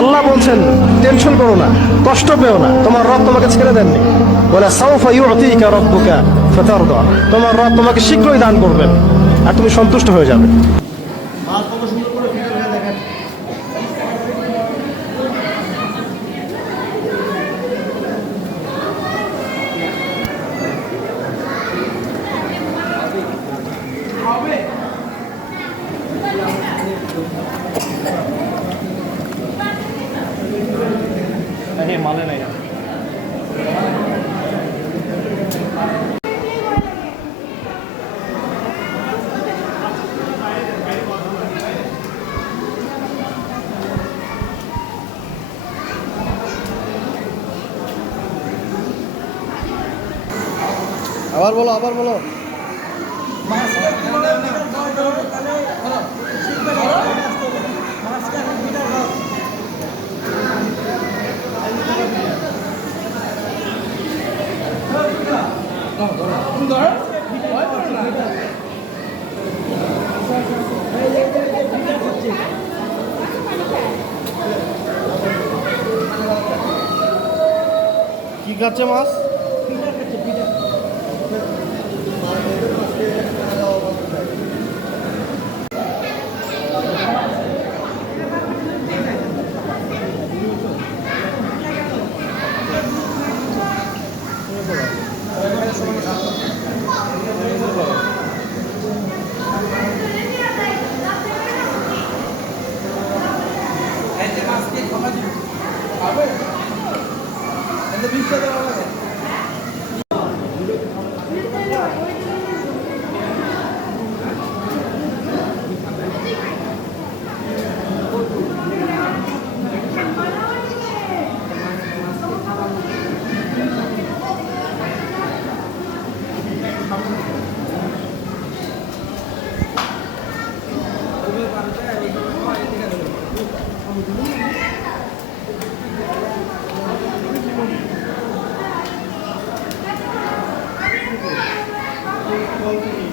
আল্লাহ বলছেন টেনশন করো না, কষ্ট পেও না, তোমার রব তোমাকে ছেড়ে দেননি। বলে সাউফা ইউতিকা রাব্বুকা ফাতারদা, তোমার রব তোমাকে শীঘ্রই দান করবেন আর তুমি সন্তুষ্ট হয়ে যাবে। মাছ কত সুন্দর করে ফিরে দেখেন। মালে নাই আবার বলো, আবার বলো। কি খাচ্ছে মাছ? Thank you.